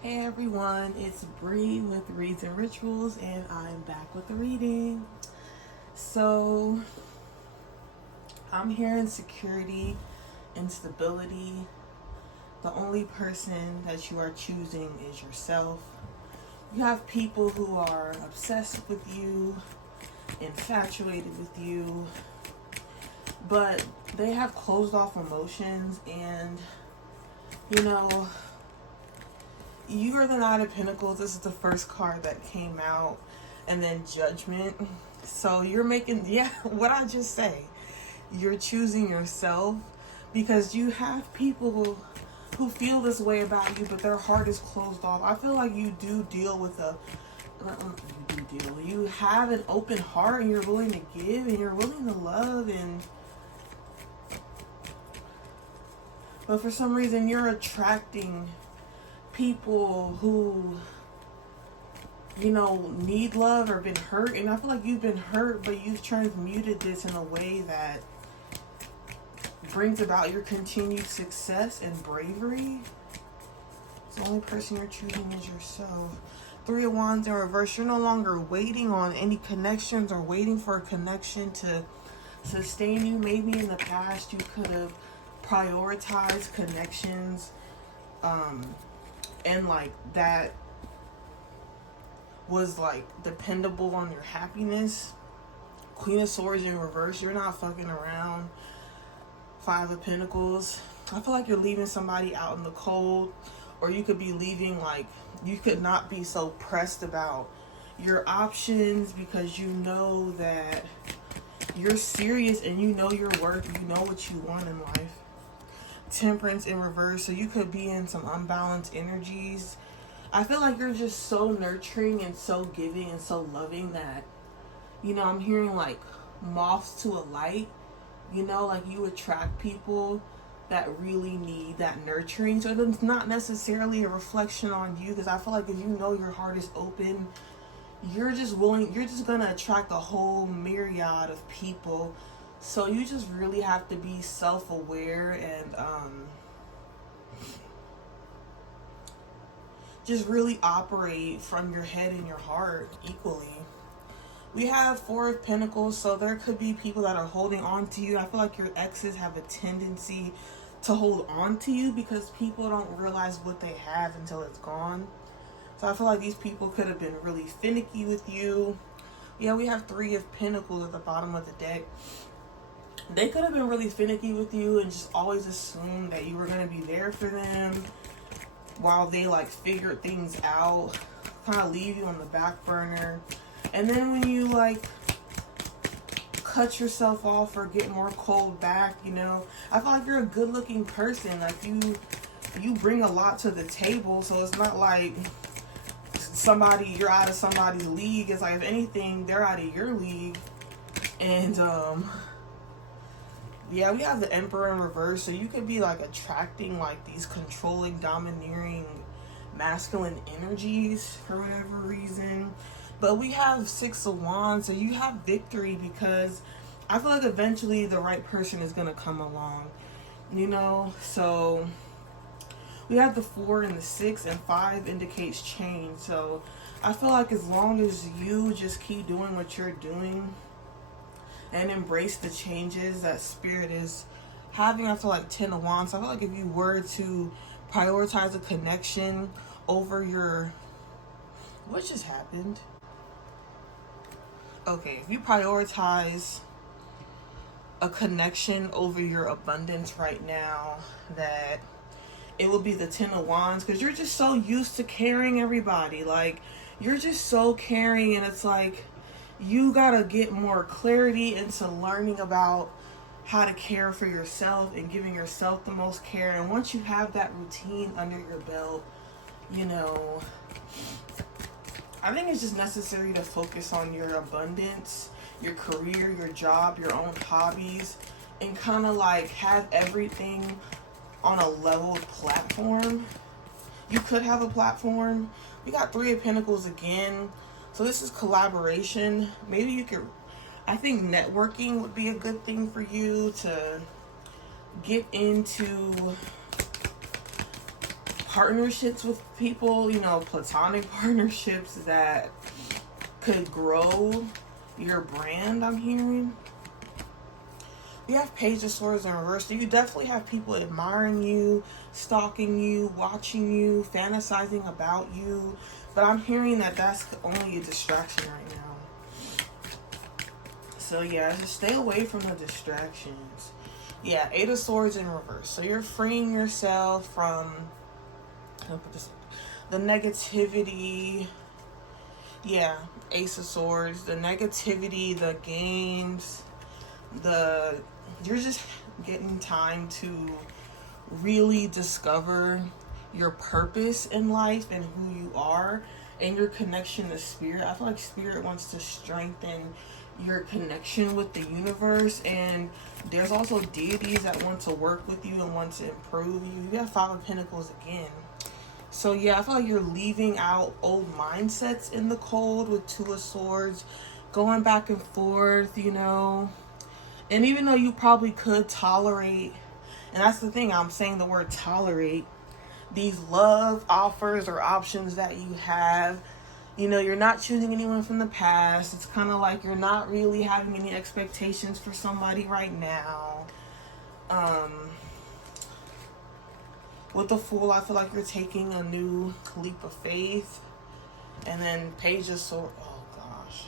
Hey everyone, it's Bree with Reads and Rituals, and I'm back with the reading. So, I'm hearing security and stability. The only person that you are choosing is yourself. You have people who are obsessed with you, infatuated with you, but they have closed off emotions, and you know, you are the Nine of Pentacles. This is the first card that came out, and then Judgment. So you're making, yeah, what I just say. You're choosing yourself because you have people who feel this way about you, but their heart is closed off. I feel like you do deal with you have an open heart, and you're willing to give, and you're willing to love, but for some reason you're attracting people who need love or been hurt. And I feel like you've been hurt, but you've transmuted this in a way that brings about your continued success and bravery. The only person you're choosing is yourself. Three of Wands in reverse. You're no longer waiting on any connections or waiting for a connection to sustain you. Maybe in the past you could have prioritized connections and like that was like dependable on your happiness. Queen of Swords in reverse. You're not fucking around. Five of Pentacles. I feel like you're leaving somebody out in the cold, or you could be leaving, like, you could not be so pressed about your options because you know that you're serious and you know your worth. You know what you want in life. Temperance in reverse. So you could be in some unbalanced energies. I feel like you're just so nurturing and so giving and so loving that, I'm hearing like moths to a light. Like you attract people that really need that nurturing. So it's not necessarily a reflection on you, because I feel like if you know your heart is open, you're just going to attract a whole myriad of people. So you just really have to be self-aware and just really operate from your head and your heart equally. We have Four of Pentacles, so there could be people that are holding on to you. I feel like your exes have a tendency to hold on to you because people don't realize what they have until it's gone. So I feel like these people could have been really finicky with you. Yeah, we have Three of Pentacles at the bottom of the deck. They could have been really finicky with you and just always assumed that you were going to be there for them while they like figured things out, kind of leave you on the back burner. And then when you like cut yourself off or get more cold back, I feel like you're a good looking person. Like you bring a lot to the table. So it's not like you're out of somebody's league. It's like, if anything, they're out of your league. And yeah, we have the Emperor in reverse. So you could be like attracting like these controlling, domineering, masculine energies for whatever reason. But we have Six of Wands, so you have victory because I feel like eventually the right person is going to come along, So we have the Four and the Six, and Five indicates change. So I feel like as long as you just keep doing what you're doing and embrace the changes that Spirit is having, I feel like Ten of Wands. I feel like if you were to prioritize a connection over your... What just happened? Okay, if you prioritize a connection over your abundance right now, that it will be the Ten of Wands, because you're just so used to carrying everybody. Like, you're just so caring, and it's like you gotta get more clarity into learning about how to care for yourself and giving yourself the most care. And once you have that routine under your belt, I think it's just necessary to focus on your abundance, your career, your job, your own hobbies, and kind of like have everything on a level platform. You could have a platform. We got Three of Pentacles again. So this is collaboration. Maybe you could... I think networking would be a good thing for you to get into partnerships with people, you know, platonic partnerships that could grow your brand, I'm hearing. You have Page of Swords in reverse. So you definitely have people admiring you, stalking you, watching you, fantasizing about you. But I'm hearing that that's only a distraction right now. So yeah, just stay away from the distractions. Yeah, Eight of Swords in reverse. So you're freeing yourself from the negativity. Yeah, Ace of Swords. The negativity, the games, you're just getting time to really discover your purpose in life and who you are and your connection to spirit. I feel like spirit wants to strengthen your connection with the universe, and there's also deities that want to work with you and want to improve you. You have Five of Pentacles again. So yeah, I feel like you're leaving out old mindsets in the cold with Two of Swords, going back and forth, you know. And even though you probably could tolerate, and that's the thing, I'm saying the word tolerate, these love offers or options that you have, you know, you're not choosing anyone from the past. It's kind of like you're not really having any expectations for somebody right now. With the Fool, I feel like you're taking a new leap of faith. And then Page of Swords, oh gosh.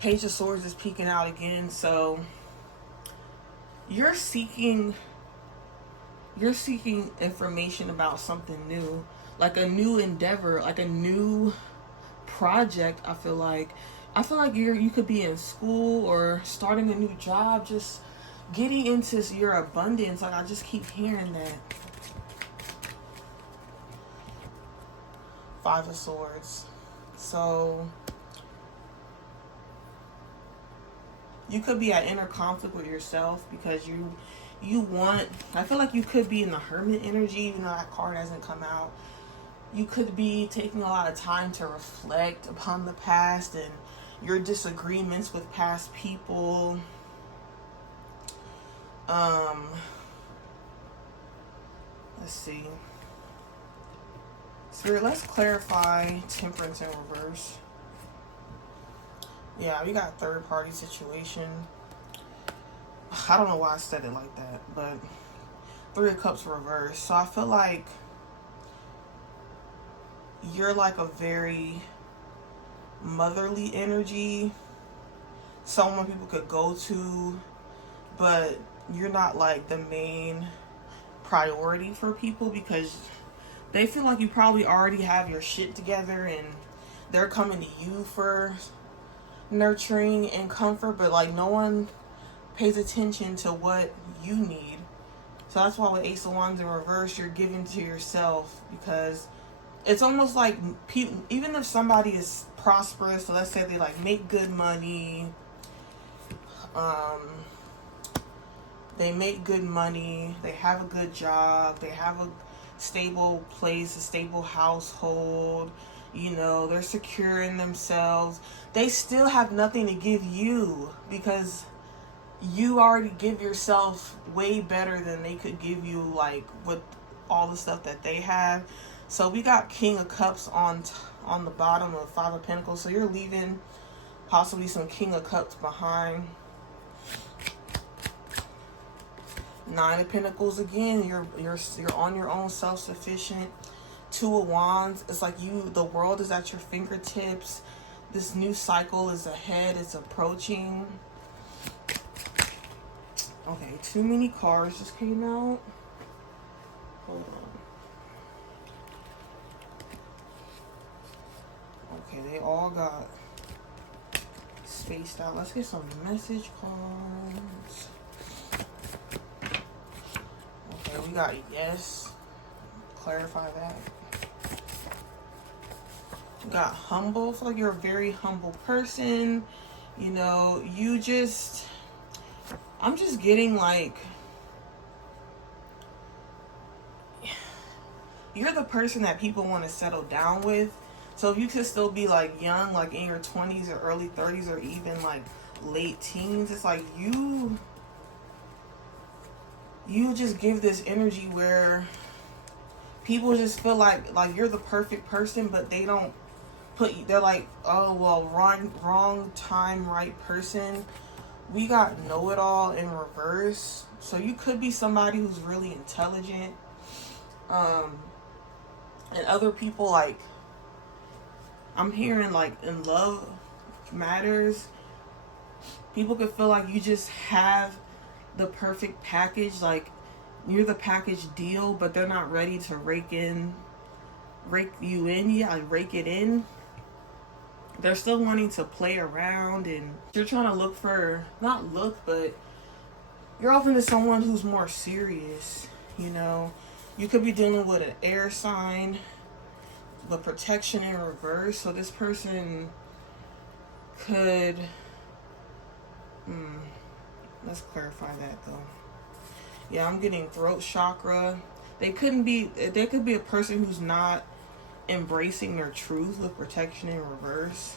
Page of Swords is peeking out again. So you're seeking information about something new, like a new endeavor, like a new project. I feel like you could be in school or starting a new job, just getting into your abundance. Like, I just keep hearing that. Five of Swords. So you could be at inner conflict with yourself because you want, I feel like you could be in the Hermit energy, even though that card hasn't come out. You could be taking a lot of time to reflect upon the past and your disagreements with past people. Let's see. Spirit, let's clarify Temperance in reverse. Yeah, we got third party situation. I don't know why I said it like that, but Three of Cups reverse. So I feel like you're like a very motherly energy, someone people could go to, but you're not like the main priority for people because they feel like you probably already have your shit together and they're coming to you for nurturing and comfort, but like no one pays attention to what you need. So that's why with Ace of Wands in reverse, you're giving to yourself, because it's almost like people, even if somebody is prosperous, so let's say they like make good money, they have a good job, they have a stable place, a stable household, you know, they're secure in themselves, they still have nothing to give you because you already give yourself way better than they could give you, like with all the stuff that they have. So we got King of Cups on the bottom of Five of Pentacles. So you're leaving possibly some King of Cups behind. Nine of Pentacles again. You're on your own, self-sufficient. Two of Wands. It's like the world is at your fingertips. This new cycle is ahead. It's approaching. Okay, too many cards just came out. Hold on. Okay, they all got spaced out. Let's get some message cards. Okay, we got yes. Clarify that. We got humble. I feel like you're a very humble person. You know, I'm just getting like, you're the person that people want to settle down with. So if you could still be like young, like in your 20s or early 30s or even like late teens, it's like you you just give this energy where people just feel like you're the perfect person, but they don't they're like, oh well, wrong time, right person. We got know-it-all in reverse. So you could be somebody who's really intelligent, and other people, like, I'm hearing, like, in love matters, people could feel like you just have the perfect package, like you're the package deal, but they're not ready to rake you in yet, like rake it in. They're still wanting to play around, and you're trying to look for, not look, but you're open to someone who's more serious, you know. You could be dealing with an air sign, but protection in reverse. So this person could, let's clarify that though. Yeah, I'm getting throat chakra. They could be a person who's not embracing their truth with protection in reverse.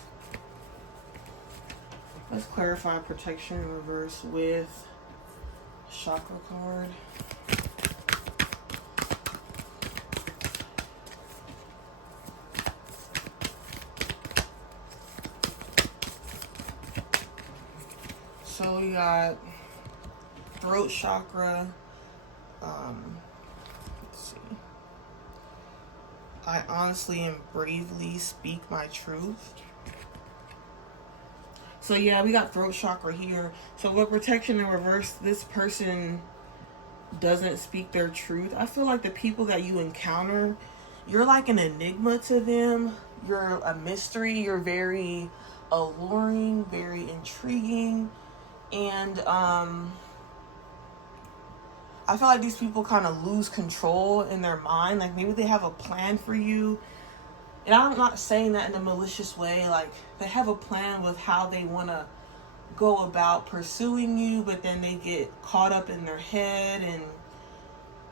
Let's clarify protection in reverse with chakra card. So we got throat chakra. Let's see. I honestly and bravely speak my truth. So yeah, we got throat chakra here. So with protection in reverse, this person doesn't speak their truth. I feel like the people that you encounter, you're like an enigma to them. You're a mystery. You're very alluring, very intriguing. And I feel like these people kind of lose control in their mind. Like maybe they have a plan for you. And I'm not saying that in a malicious way. Like they have a plan with how they want to go about pursuing you, but then they get caught up in their head, and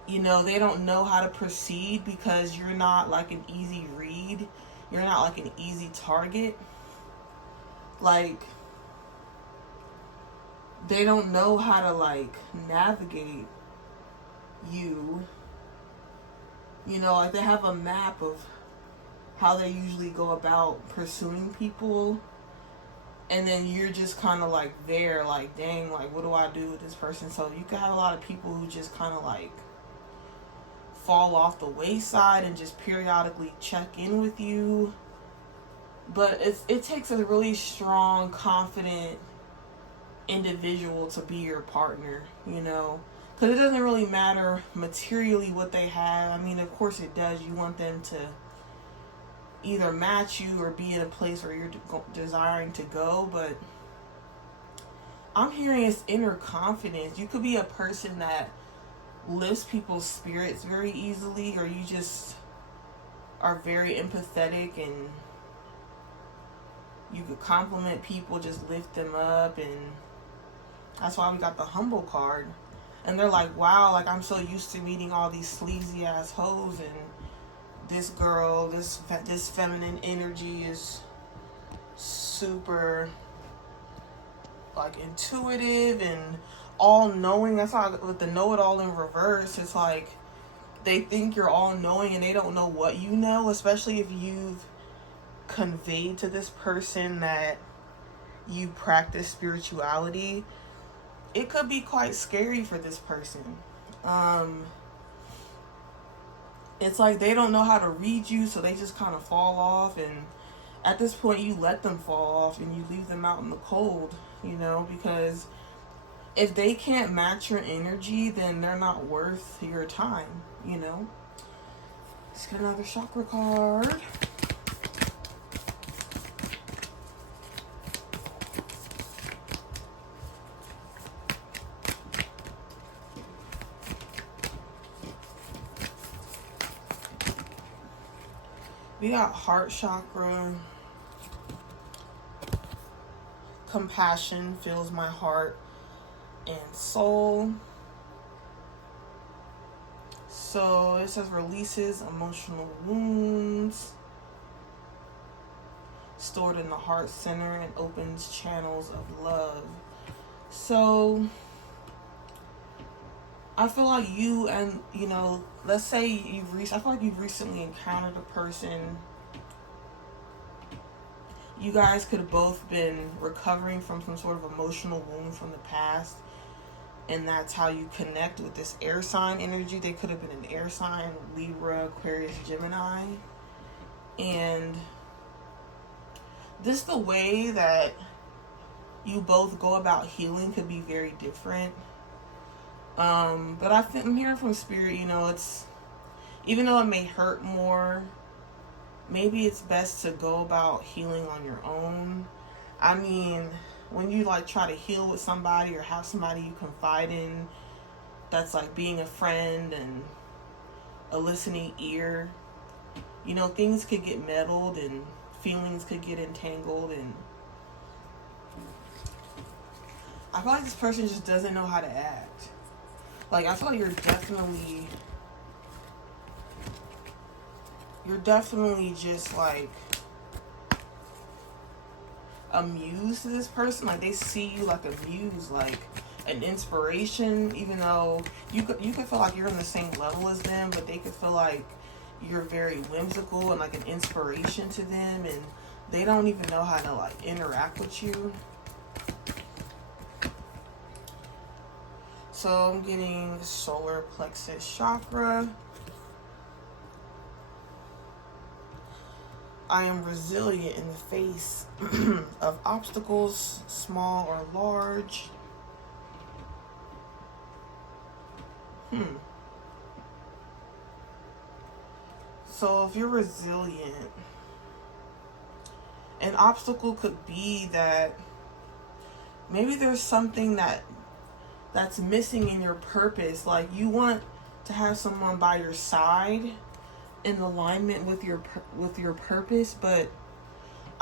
you know, they don't know how to proceed because you're not like an easy read. You're not like an easy target. Like they don't know how to like navigate you. You know, like they have a map of how they usually go about pursuing people, and then you're just kind of like there, like, dang, like what do I do with this person? So you can have a lot of people who just kind of like fall off the wayside and just periodically check in with you, but it takes a really strong, confident individual to be your partner, you know, because it doesn't really matter materially what they have. I mean, of course it does. You want them to either match you or be in a place where you're desiring to go, but I'm hearing it's inner confidence. You could be a person that lifts people's spirits very easily, or you just are very empathetic and you could compliment people, just lift them up, and that's why we got the humble card. And they're like, wow, like I'm so used to meeting all these sleazy ass hoes, and this girl, this feminine energy is super like intuitive and all knowing. That's why with the know-it-all in reverse, it's like they think you're all knowing and they don't know what you know, especially if you've conveyed to this person that you practice spirituality. It could be quite scary for this person. It's like they don't know how to read you, so they just kind of fall off, and at this point you let them fall off and you leave them out in the cold, you know, because if they can't match your energy, then they're not worth your time, you know. Let's get another chakra card. We got heart chakra. Compassion fills my heart and soul. So it says releases emotional wounds stored in the heart center and opens channels of love. So I feel like you and, you know, let's say I feel like you've recently encountered a person. You guys could have both been recovering from some sort of emotional wound from the past, and that's how you connect with this air sign energy. They could have been an air sign, Libra, Aquarius, Gemini. And this, the way that you both go about healing could be very different. But I'm hearing from Spirit, you know, it's, even though it may hurt more, maybe it's best to go about healing on your own. I mean, when you like try to heal with somebody or have somebody you confide in, that's like being a friend and a listening ear, you know, things could get muddled and feelings could get entangled, and I feel like this person just doesn't know how to act. Like, I feel like you're definitely just like a muse to this person. Like, they see you like a muse, like an inspiration, even though you could feel like you're on the same level as them, but they could feel like you're very whimsical and like an inspiration to them, and they don't even know how to like interact with you. So I'm getting solar plexus chakra. I am resilient in the face of obstacles, small or large. So if you're resilient, an obstacle could be that maybe there's something that's missing in your purpose. Like, you want to have someone by your side in alignment with your purpose, but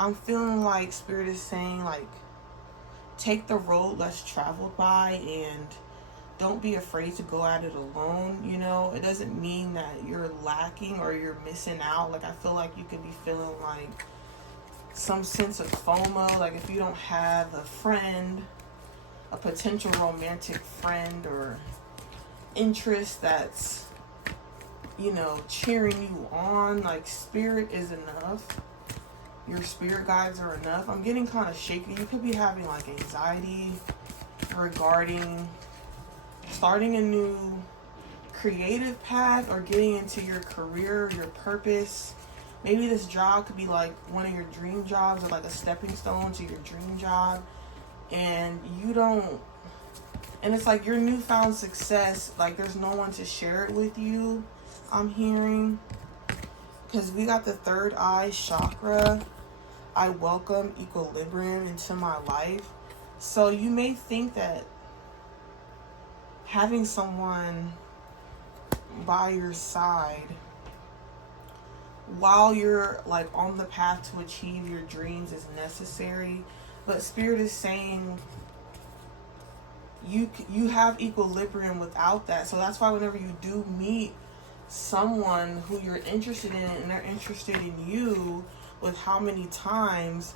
I'm feeling like Spirit is saying, like, take the road less traveled by and don't be afraid to go at it alone. You know, it doesn't mean that you're lacking or you're missing out. Like, I feel like you could be feeling like some sense of FOMO, like if you don't have a friend, a potential romantic friend or interest that's, you know, cheering you on. Like, Spirit is enough. Your spirit guides are enough. I'm getting kind of shaky. You could be having like anxiety regarding starting a new creative path or getting into your career, your purpose. Maybe this job could be like one of your dream jobs or like a stepping stone to your dream job. And it's like your newfound success, like there's no one to share it with you, I'm hearing. Because we got the third eye chakra. I welcome equilibrium into my life. So you may think that having someone by your side while you're like on the path to achieve your dreams is necessary, but Spirit is saying you have equilibrium without that. So that's why whenever you do meet someone who you're interested in and they're interested in you, with how many times,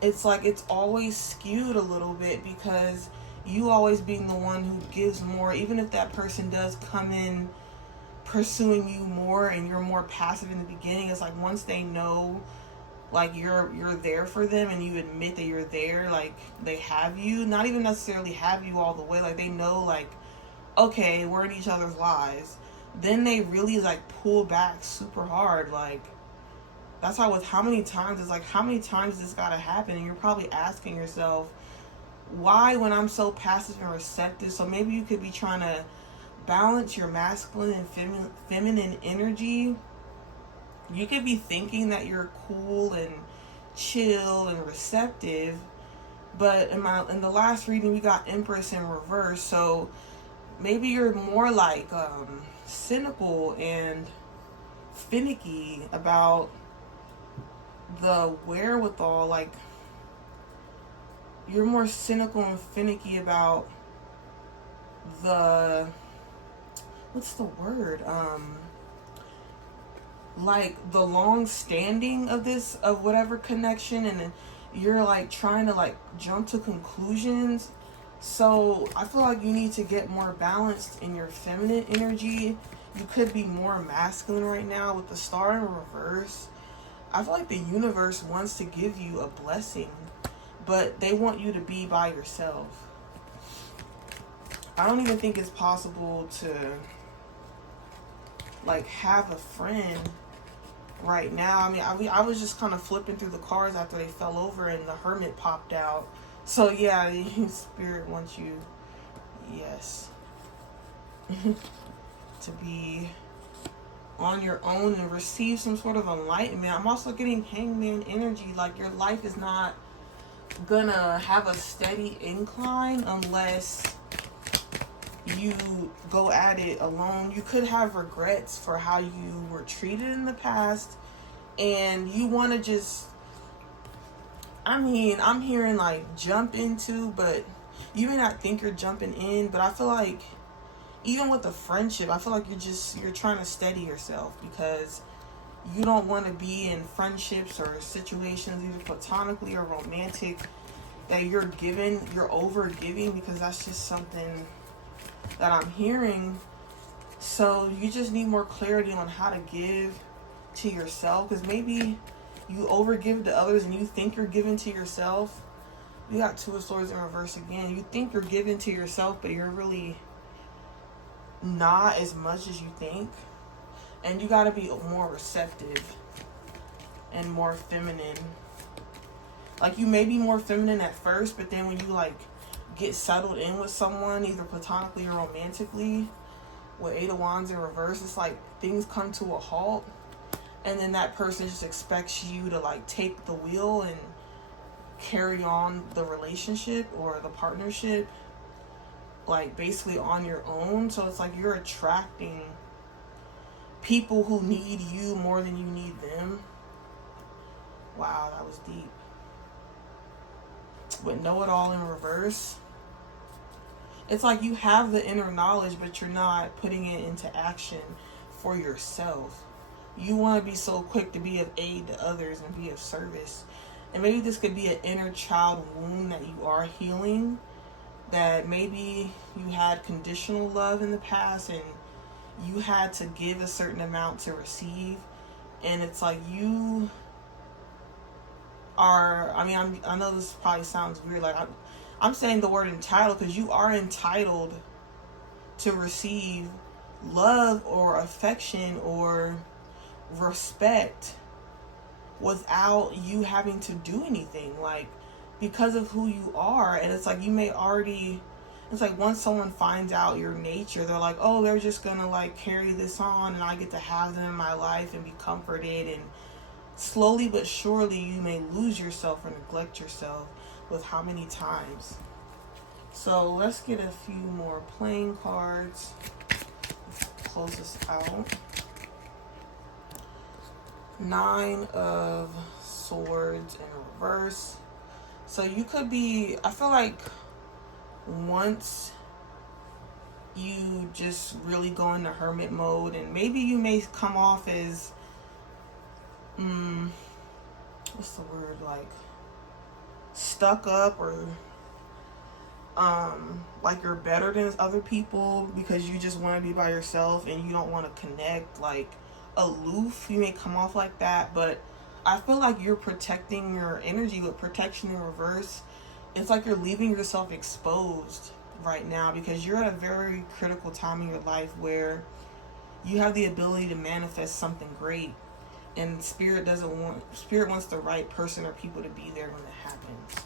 it's like it's always skewed a little bit because you always being the one who gives more, even if that person does come in pursuing you more and you're more passive in the beginning. It's like once they know like you're there for them and you admit that you're there, like they have you, not even necessarily have you all the way, like they know like, okay, we're in each other's lives, then they really like pull back super hard. Like, that's why with how many times, it's like, how many times this gotta happen? And you're probably asking yourself, why when I'm so passive and receptive? So maybe you could be trying to balance your masculine and feminine energy. You could be thinking that you're cool and chill and receptive, but in the last reading we got Empress in reverse. So maybe you're more like cynical and finicky about the wherewithal. Like, you're more cynical and finicky about the, what's the word, like the long standing of this, of whatever connection, and then you're like trying to like jump to conclusions So I feel like you need to get more balanced in your feminine energy. You could be more masculine right now with the star in reverse. I feel like the universe wants to give you a blessing, but they want you to be by yourself. I don't even think it's possible to like have a friend right now. I mean, I was just kind of flipping through the cards after they fell over and the Hermit popped out. So yeah, Spirit wants you, yes, to be on your own and receive some sort of enlightenment. I'm also getting Hangman energy. Like your life is not gonna have a steady incline unless you go at it alone. You could have regrets for how you were treated in the past, and you want to just, I mean, I'm hearing like jump into, but you may not think you're jumping in, but I feel like even with a friendship, I feel like you're trying to steady yourself because you don't want to be in friendships or situations, either platonically or romantic, that you're over giving, because that's just something that I'm hearing. So you just need more clarity on how to give to yourself, because maybe you overgive to others and you think you're giving to yourself. You got Two of Swords in reverse again. You think you're giving to yourself, but you're really not as much as you think. And you got to be more receptive and more feminine. Like, you may be more feminine at first, but then when you like get settled in with someone, either platonically or romantically, with Eight of Wands in reverse, it's like things come to a halt, and then that person just expects you to like take the wheel and carry on the relationship or the partnership like basically on your own. So it's like you're attracting people who need you more than you need them. Wow, that was deep. With Know-It-All in reverse, it's like you have the inner knowledge, but you're not putting it into action for yourself. You want to be so quick to be of aid to others and be of service. And maybe this could be an inner child wound that you are healing, that maybe you had conditional love in the past and you had to give a certain amount to receive. And it's like you are, I mean, I know this probably sounds weird, like I'm saying the word entitled because you are entitled to receive love or affection or respect without you having to do anything, like because of who you are. And it's like you may already, it's like once someone finds out your nature, they're like, oh, they're just gonna like carry this on and I get to have them in my life and be comforted. And slowly but surely you may lose yourself or neglect yourself with how many times. So let's get a few more playing cards. Let's close this out. 9 of Swords in reverse. So you could be, I feel like once you just really go into hermit mode, and maybe you may come off as what's the word, like stuck up, or like you're better than other people because you just want to be by yourself and you don't want to connect, like aloof. You may come off like that, but I feel like you're protecting your energy with protection in reverse. It's like you're leaving yourself exposed right now because you're at a very critical time in your life where you have the ability to manifest something great, and Spirit wants the right person or people to be there when it happens.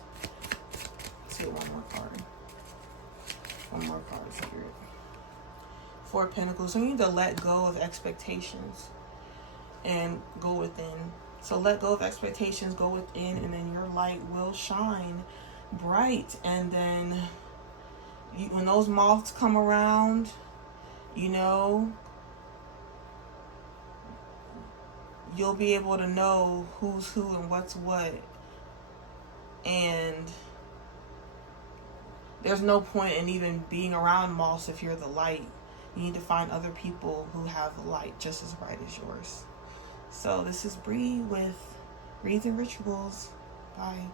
Let's get one more card. One more card, Spirit. 4 of Pentacles. So you need to let go of expectations and go within. So let go of expectations, go within, and then your light will shine bright. And then when those moths come around, you know, you'll be able to know who's who and what's what. And there's no point in even being around moths if you're the light. You need to find other people who have the light just as bright as yours. So this is Bree with Reads and Rituals. Bye.